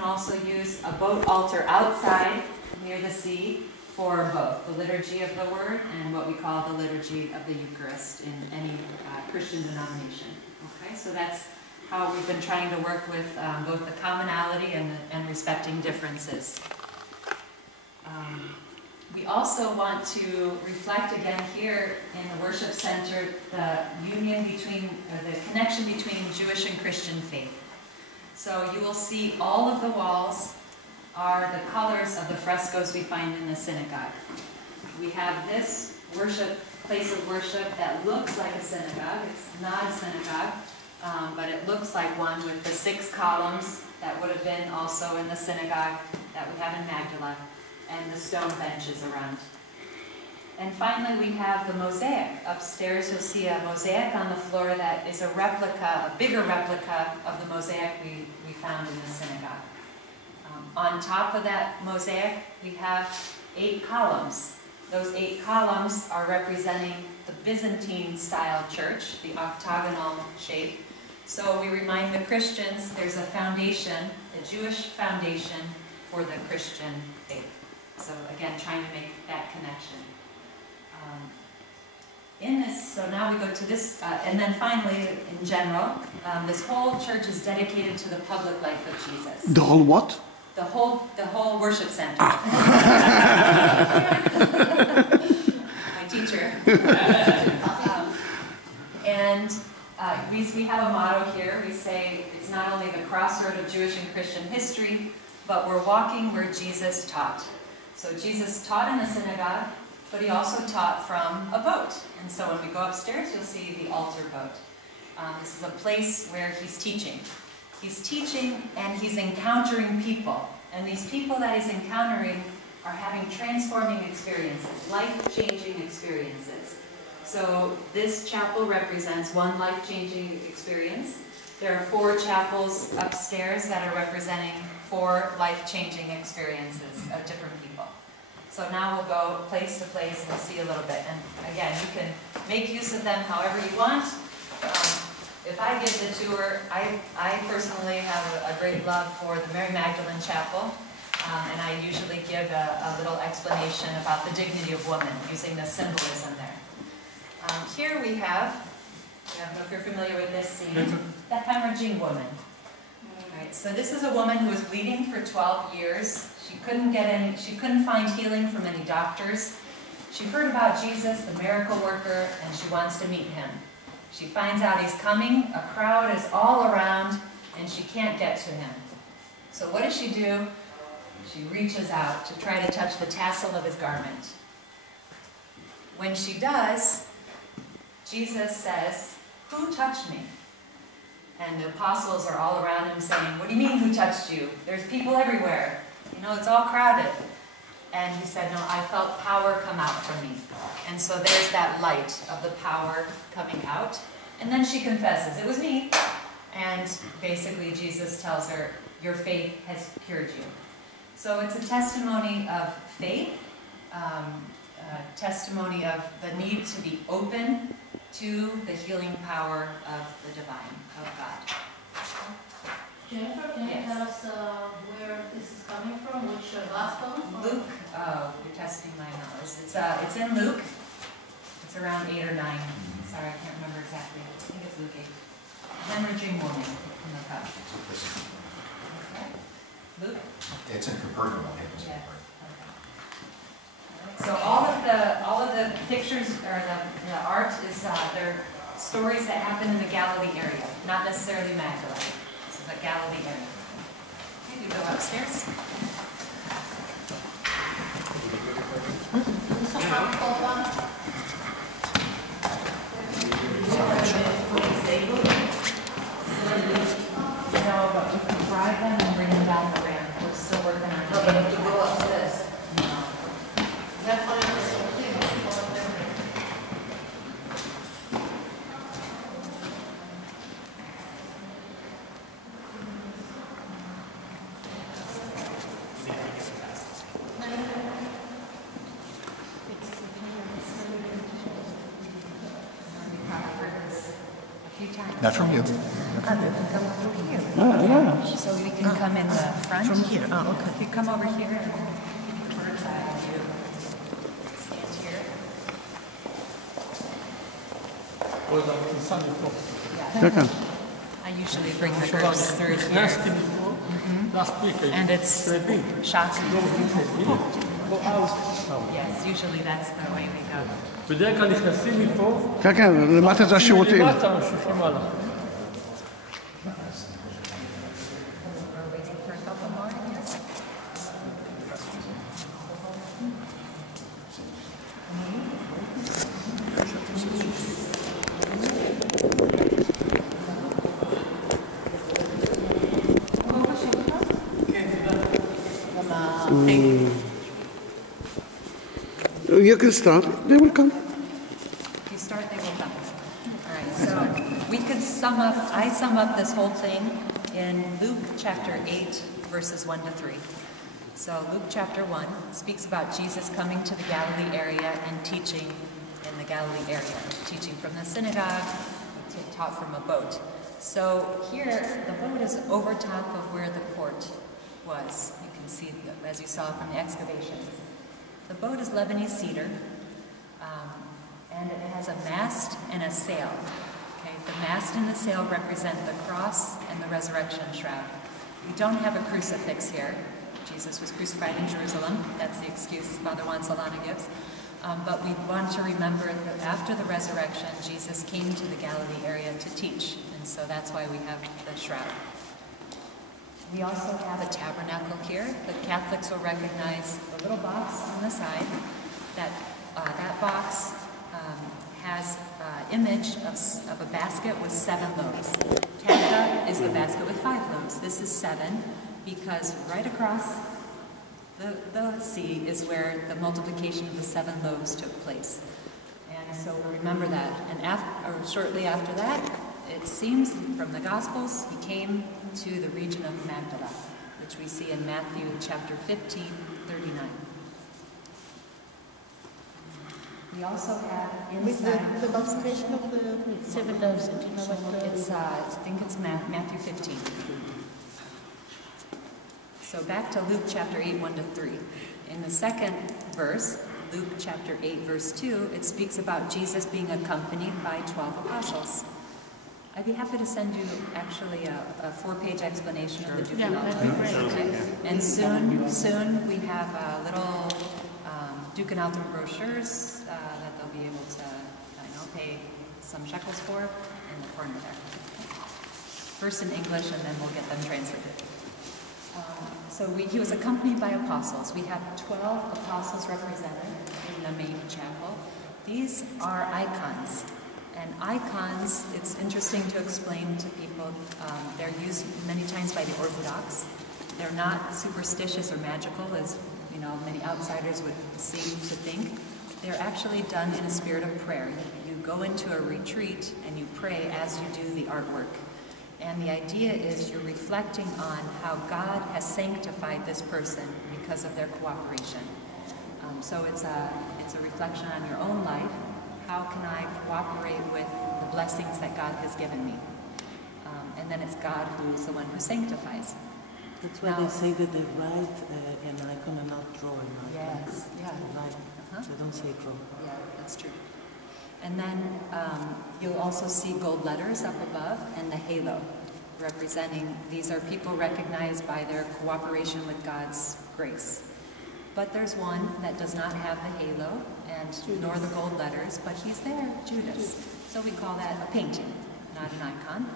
can also use a boat altar outside near the sea for both the liturgy of the Word and what we call the liturgy of the Eucharist in any Christian denomination. Okay, so that's how we've been trying to work with both the commonality and respecting differences. We also want to reflect again here in the worship center the union between, or the connection between Jewish and Christian faith. So you will see all of the walls are the colors of the frescoes we find in the synagogue. We have this place of worship that looks like a synagogue. It's not a synagogue, but it looks like one with the 6 columns that would have been also in the synagogue that we have in Magdala, and the stone benches around. And finally, we have the mosaic. Upstairs, you'll see a mosaic on the floor that is a replica, a bigger replica of the mosaic we found in the synagogue. On top of that mosaic, we have 8 columns. Those 8 columns are representing the Byzantine-style church, the octagonal shape. So we remind the Christians there's a foundation, a Jewish foundation for the Christian faith. So again, trying to make that connection. So now we go to this, and then finally, in general, this whole church is dedicated to the public life of Jesus. The whole what? The whole worship center. My teacher. And we have a motto here. We say it's not only the crossroad of Jewish and Christian history, but we're walking where Jesus taught. So Jesus taught in the synagogue, but he also taught from a boat. And so when we go upstairs, you'll see the altar boat. This is a place where he's teaching. He's teaching and he's encountering people. And these people that he's encountering are having transforming experiences, life-changing experiences. So this chapel represents one life-changing experience. There are 4 chapels upstairs that are representing 4 life-changing experiences of different people. So now we'll go place to place and see a little bit. And again, you can make use of them however you want. If I give the tour, I personally have a great love for the Mary Magdalene Chapel, and I usually give a little explanation about the dignity of woman, using the symbolism there. Here we have, I don't know if you're familiar with this scene, the hemorrhaging woman. Right, so this is a woman who was bleeding for 12 years. She couldn't find healing from any doctors. She heard about Jesus, the miracle worker, and she wants to meet him. She finds out he's coming, a crowd is all around, and she can't get to him. So what does she do? She reaches out to try to touch the tassel of his garment. When she does, Jesus says, "Who touched me?" And the apostles are all around him saying, "What do you mean, who touched you? There's people everywhere. You know, it's all crowded." And he said, "No, I felt power come out from me." And so there's that light of the power coming out. And then she confesses, "It was me." And basically Jesus tells her, "Your faith has cured you." So it's a testimony of faith, a testimony of the need to be open to the healing power of the divine, of God. Jennifer, can you tell us where this is coming from? Which gospel? Luke. Oh, you're testing my knowledge. It's in Luke. It's around 8 or 9. Sorry, I can't remember exactly. I think it's Luke 8. Hemorrhaging woman in the cup. Okay. Luke. It's in Capernaum. Yeah. Okay. So all of the pictures or the art is they're stories that happen in the Galilee area, not necessarily Magdala. The Galilee area. Okay, we go upstairs. No, but we can drive them and bring them down the ramp. We're still working on it. No, but if you go upstairs. No. That's why I'm Not from you. They can come through here. Yeah. So we can come in the front. From here, okay. You come over here and bird's eye view. Stand here. כן, כן. I usually bring the groups through here. And it's shocking. Yes, usually that's the way we go. בדרך כלל נכנסים מפה, כן, כן, למטה זה השירותים. למטה ממשיכים הלאה. We're waiting for a couple more. Yes. You can start, they will come. If you start, they will come. All right, so we could I sum up this whole thing in Luke chapter 8, verses 1 to 3. So Luke chapter 1 speaks about Jesus coming to the Galilee area and teaching in the Galilee area, teaching from the synagogue, taught from a boat. So here, the boat is over top of where the port was. You can see, as you saw from the excavations. The boat is Lebanese cedar, and it has a mast and a sail. Okay, the mast and the sail represent the cross and the resurrection shroud. We don't have a crucifix here. Jesus was crucified in Jerusalem. That's the excuse Father Juan Solana gives. But we want to remember that after the resurrection, Jesus came to the Galilee area to teach, and so that's why we have the shroud. We also have a tabernacle here. The Catholics will recognize the little box on the side. That box has an image of a basket with 7 loaves. Tabitha is the basket with 5 loaves. This is 7 because right across the sea is where the multiplication of the 7 loaves took place. And so remember that. And shortly after that, it seems from the Gospels, he came to the region of Magdala, which we see in Matthew chapter 15, 39. We also have inside... The consecration of the 7 loaves, do you know what It's, I think it's Matthew 15. So back to Luke chapter 8, 1 to 3. In the second verse, Luke chapter 8, verse 2, it speaks about Jesus being accompanied by 12 apostles. I'd be happy to send you actually a 4-page explanation of the Duke and Alton. Okay. And soon we have little Duke and Alton brochures that they'll be able to, pay some shekels for in the corner there. First in English, and then we'll get them translated. He was accompanied by apostles. We have 12 apostles represented in the main chapel. These are icons. And icons, it's interesting to explain to people, they're used many times by the Orthodox. They're not superstitious or magical, as many outsiders would seem to think. They're actually done in a spirit of prayer. You go into a retreat and you pray as you do the artwork. And the idea is you're reflecting on how God has sanctified this person because of their cooperation. So it's a reflection on your own life. How can I cooperate with the blessings that God has given me? And then it's God who's the one who sanctifies. That's why they say that they write an icon and not draw an icon. Yes, yeah. They don't say draw. Yeah, that's true. And then you'll also see gold letters up above and the halo, representing these are people recognized by their cooperation with God's grace. But there's one that does not have the halo and nor the gold letters, but he's there, Judas. So we call that a painting, not an icon.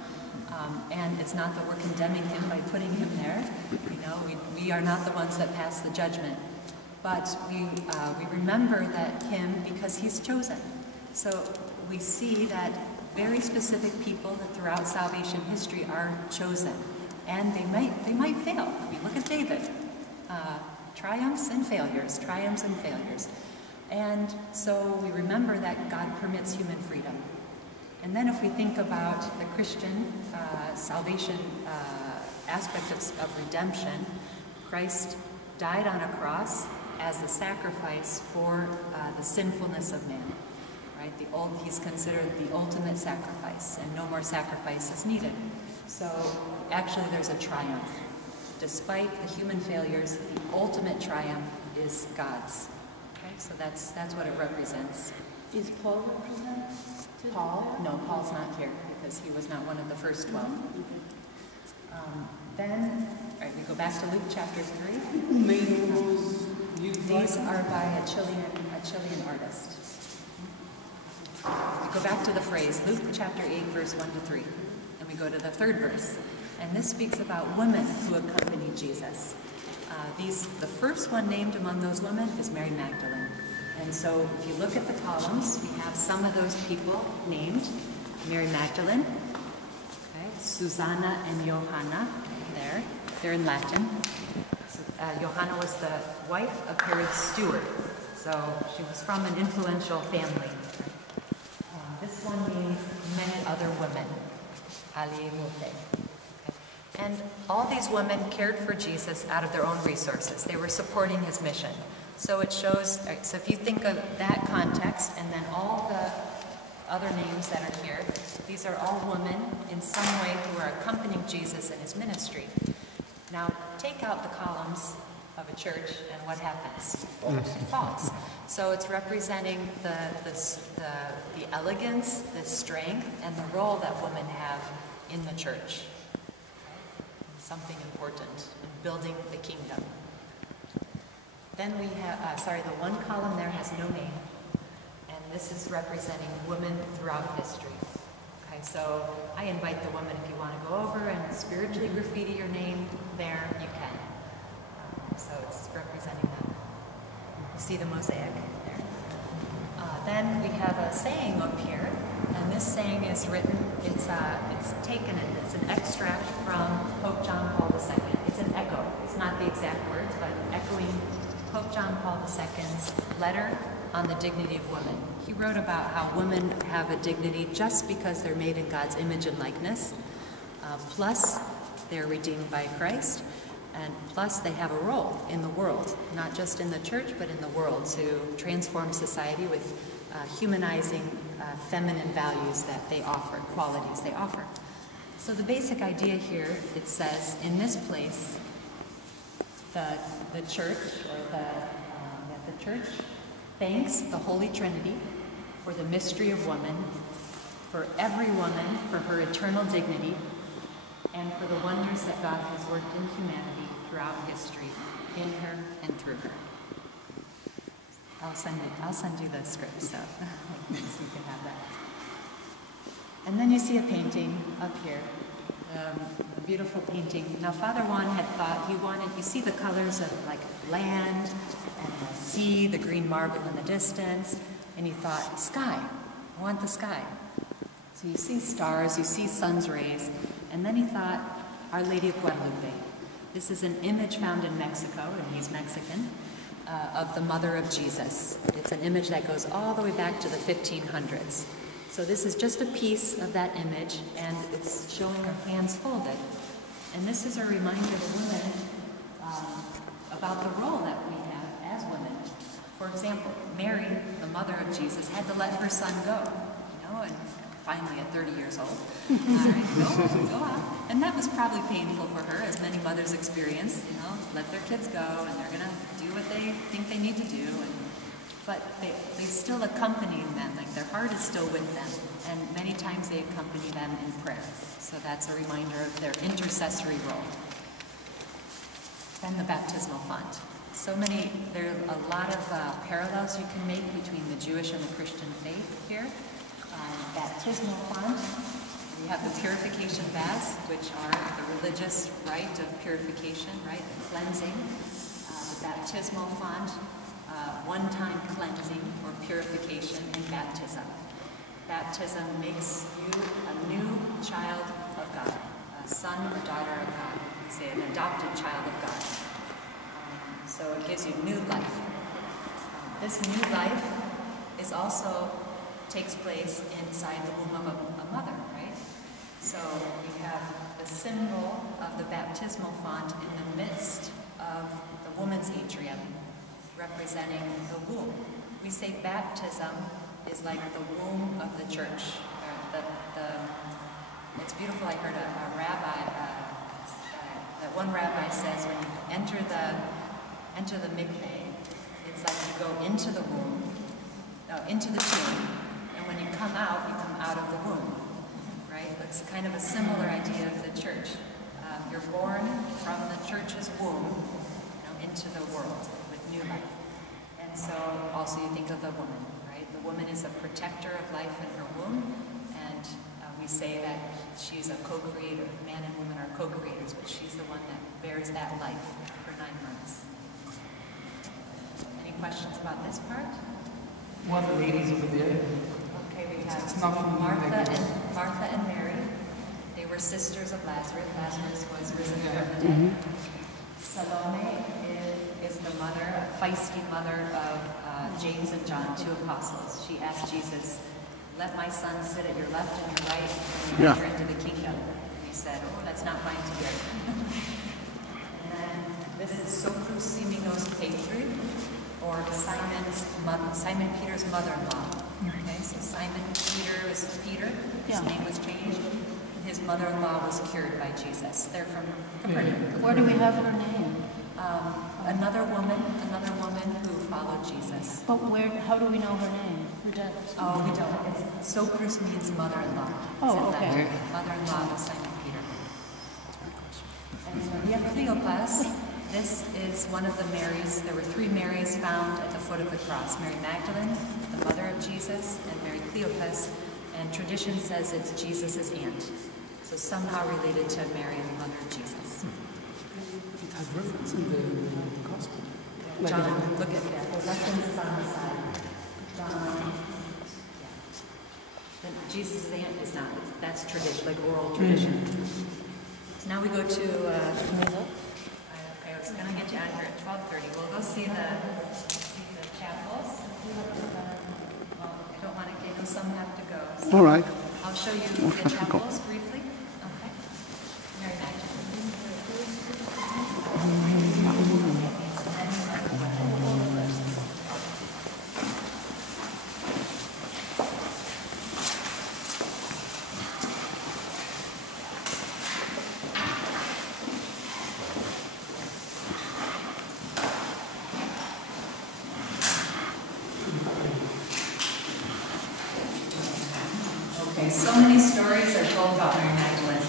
And it's not that we're condemning him by putting him there. We are not the ones that pass the judgment. But we remember that him because he's chosen. So we see that very specific people that throughout salvation history are chosen. And they might fail. I mean, look at David. Triumphs and failures, triumphs and failures. And so we remember that God permits human freedom. And then if we think about the Christian salvation aspect of redemption, Christ died on a cross as the sacrifice for the sinfulness of man. Right? He's considered the ultimate sacrifice, and no more sacrifice is needed. So actually there's a triumph. Despite the human failures, the ultimate triumph is God's. Okay, so that's what it represents. Is Paul represented? Paul? No, Paul's not here because he was not one of the first 12. Then, all right, we go back to Luke chapter 3. These are by a Chilean artist. We go back to the phrase, Luke chapter 8, verse 1 to 3. And we go to the third verse. And this speaks about women who accompanied Jesus. The first one named among those women is Mary Magdalene. And so if you look at the columns, we have some of those people named. Mary Magdalene, okay, Susanna and Johanna, there. They're in Latin. So, Johanna was the wife of Herod's steward. So she was from an influential family. This one means many other women. Aliemute. And all these women cared for Jesus out of their own resources. They were supporting his mission. So it shows, so if you think of that context and then all the other names that are here, these are all women in some way who are accompanying Jesus in his ministry. Now, take out the columns of a church and what happens? It falls. So it's representing the elegance, the strength, and the role that women have in the church. Something important in building the kingdom. Then we have, the one column there has no name. And this is representing women throughout history. Okay, so I invite the women, if you want to go over and spiritually graffiti your name there, you can. So it's representing them. You see the mosaic there. Then we have a saying up here. And this saying is written, it's taken, it's an extract from Pope John Paul II. It's an echo. It's not the exact words, but echoing Pope John Paul II's letter on the dignity of women. He wrote about how women have a dignity just because they're made in God's image and likeness, plus they're redeemed by Christ, and plus they have a role in the world, not just in the church, but in the world, to transform society with humanizing feminine values that they offer, qualities they offer. So the basic idea here, it says, in this place, the church, or the church thanks the Holy Trinity for the mystery of woman, for every woman, for her eternal dignity, and for the wonders that God has worked in humanity throughout history, in her and through her. I'll send you the script, so you can have that. And then you see a painting up here, a beautiful painting. Now, Father Juan had thought you see the colors of like land and the sea, the green marble in the distance, and he thought, sky, I want the sky. So you see stars, you see sun's rays, and then he thought, Our Lady of Guadalupe. This is an image found in Mexico, and he's Mexican, of the mother of Jesus. It's an image that goes all the way back to the 1500s. So this is just a piece of that image, and it's showing her hands folded. And this is a reminder to women about the role that we have as women. For example, Mary, the mother of Jesus, had to let her son go, and finally at 30 years old, go out. And that was probably painful for her, as many mothers experience, let their kids go, and they're gonna do what they think they need to do, but they still accompany them, like their heart is still with them, and many times they accompany them in prayer. So that's a reminder of their intercessory role. Then the baptismal font. There are a lot of parallels you can make between the Jewish and the Christian faith here. Baptismal font, we have the purification baths, which are the religious rite of purification, right, the cleansing. The baptismal font, one-time cleansing or purification in baptism. Baptism makes you a new child of God, a son or daughter of God. We say an adopted child of God. So it gives you new life. This new life takes place inside the womb of a mother, right? So we have the symbol of the baptismal font in the midst of the woman's atrium, representing the womb. We say baptism is like the womb of the church, or it's beautiful. I heard a rabbi, that one rabbi says when you enter the mikveh, it's like you go into the womb, into the tomb, and when you come out of the womb, right? It's kind of a similar idea of the church. You're born from the church's womb, into the world with new life. And so also you think of the woman, right? The woman is a protector of life in her womb, and we say that she's a co-creator. Man and woman are co-creators, but she's the one that bears that life for 9 months. Any questions about this part? One of the ladies over there. Okay, we have It's not from Martha and Mary. They were sisters of Lazarus. Lazarus was risen from the dead. Salome is the mother, a feisty mother of James and John, 2 apostles. She asked Jesus, "Let my son sit at your left and your right when you enter into the kingdom." And he said, "Oh, that's not mine to give." And this is Sokrusimigos Petru, or Simon Peter's mother-in-law. Okay, so Simon Peter was Peter. His name was changed. His mother-in-law was cured by Jesus. They're from Capernaum. Where do we have her name? Another woman who followed Jesus. But how do we know her name? Oh, we don't. Socrus means mother-in-law. Oh, okay. Mother-in-law of Simon Peter. And we have Cleopas. This is one of the Marys. There were 3 Marys found at the foot of the cross. Mary Magdalene, the mother of Jesus, and Mary Cleopas. And tradition says it's Jesus' aunt. So somehow related to Mary, the mother of Jesus. It has reference in the gospel. John, look at that. The reference is on the side. John. But Jesus' aunt is not. That's tradition, like oral tradition. So now we go to. Okay, I was going to get you out of here at 12:30. We'll go see the chapels. I don't want to get them. Some have to go. So All right. I'll show you the chapels briefly. Okay. Mary Magdalene. So many stories are told about Mary Magdalene,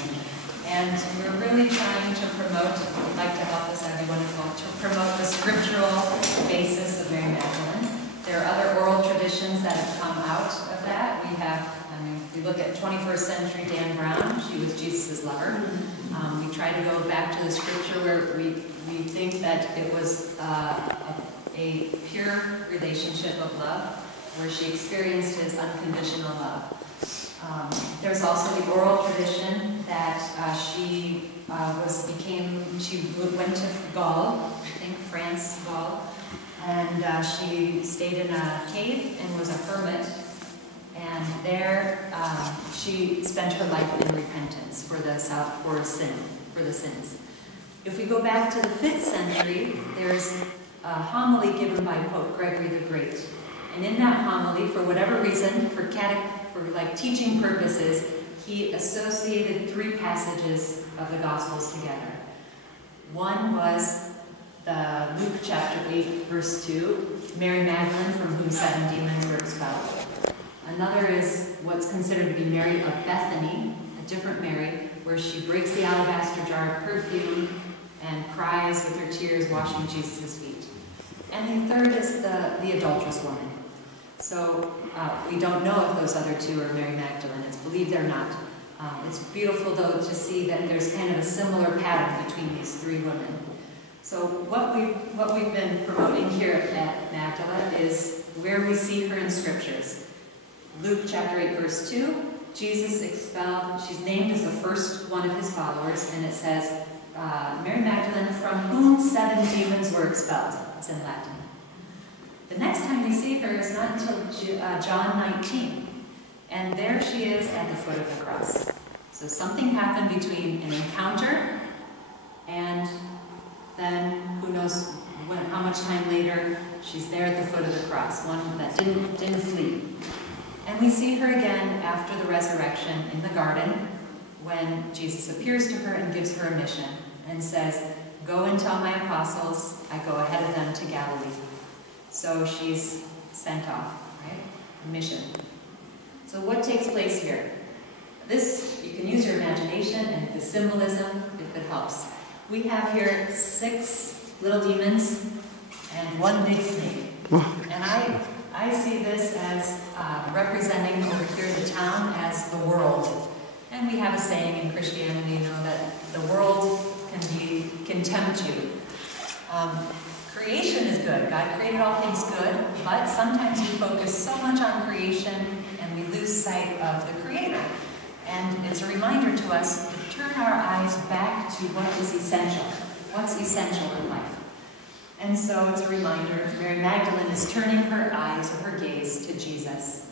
and we're really trying to promote, we'd like to help us, that'd be wonderful, to promote the scriptural basis of Mary Magdalene. There are other oral traditions that have come out of that. We have, if we look at 21st century Dan Brown, she was Jesus' lover. We try to go back to the scripture where we think that it was a pure relationship of love, where she experienced his unconditional love. There's also the oral tradition that she went to Gaul, I think France, Gaul, and she stayed in a cave and was a hermit. And there she spent her life in repentance for the sins. If we go back to the 5th century, there's a homily given by Pope Gregory the Great. And in that homily, for whatever reason, for teaching purposes, he associated 3 passages of the Gospels together. One was the Luke chapter 8, verse 2, Mary Magdalene, from whom 7 demons were expelled. Another is what's considered to be Mary of Bethany, a different Mary, where she breaks the alabaster jar of perfume and cries with her tears, washing Jesus' feet. And the third is the adulterous woman. So we don't know if those other 2 are Mary Magdalene. It's believed they're not. It's beautiful, though, to see that there's kind of a similar pattern between these 3 women. So what we've been promoting here at Magdala is where we see her in scriptures. Luke chapter 8, verse 2, Jesus expelled, she's named as the first one of his followers, and it says, Mary Magdalene, from whom 7 demons were expelled. It's in Latin. The next time we see her is not until John 19. And there she is at the foot of the cross. So something happened between an encounter and then who knows how much time later she's there at the foot of the cross, one that didn't flee. And we see her again after the resurrection in the garden when Jesus appears to her and gives her a mission and says, "Go and tell my apostles I go ahead of them to Galilee." So she's sent off, right? Mission. So what takes place here? This, you can use your imagination and the symbolism if it helps. We have here 6 little demons and 1 big snake. And I see this as representing over here the town as the world. And we have a saying in Christianity, you know, that the world can tempt you. Creation is good. God created all things good, but sometimes we focus so much on creation and we lose sight of the Creator. And it's a reminder to us to turn our eyes back to what is essential. What's essential in life? And so it's a reminder, Mary Magdalene is turning her eyes or her gaze to Jesus.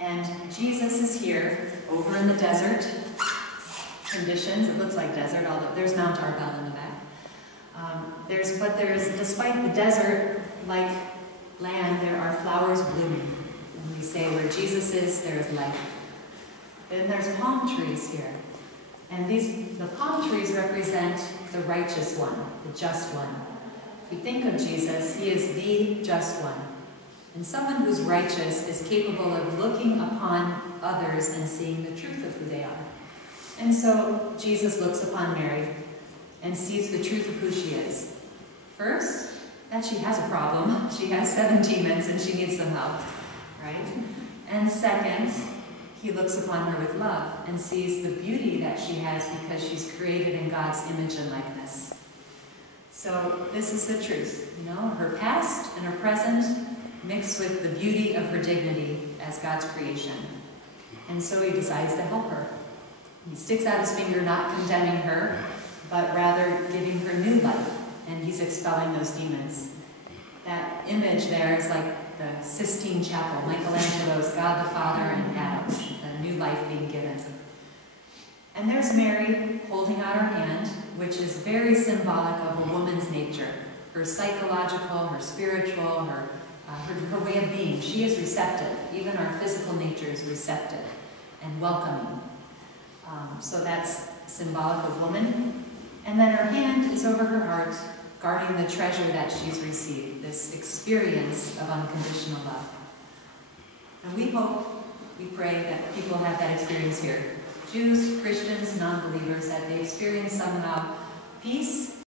And Jesus is here, over in the desert conditions. It looks like desert, although there's Mount Arbel in the back. Despite the desert-like land, there are flowers blooming. And we say where Jesus is, there is life. Then there's palm trees here. And the palm trees represent the righteous one, the just one. If we think of Jesus, he is the just one. And someone who's righteous is capable of looking upon others and seeing the truth of who they are. And so Jesus looks upon Mary and sees the truth of who she is. First, that she has a problem. She has 7 demons and she needs some help, right? And second, he looks upon her with love and sees the beauty that she has because she's created in God's image and likeness. So this is the truth, you know, her past and her present mixed with the beauty of her dignity as God's creation. And so he decides to help her. He sticks out his finger, not condemning her, but rather giving her new life, and he's expelling those demons. That image there is like the Sistine Chapel, Michelangelo's God the Father and Adam, the new life being given. And there's Mary holding out her hand, which is very symbolic of a woman's nature, her psychological, her spiritual, her way of being. She is receptive. Even our physical nature is receptive and welcoming. So that's symbolic of woman. And then her hand is over her heart, guarding the treasure that she's received, this experience of unconditional love. And we hope, we pray that people have that experience here. Jews, Christians, non-believers, that they experience somehow peace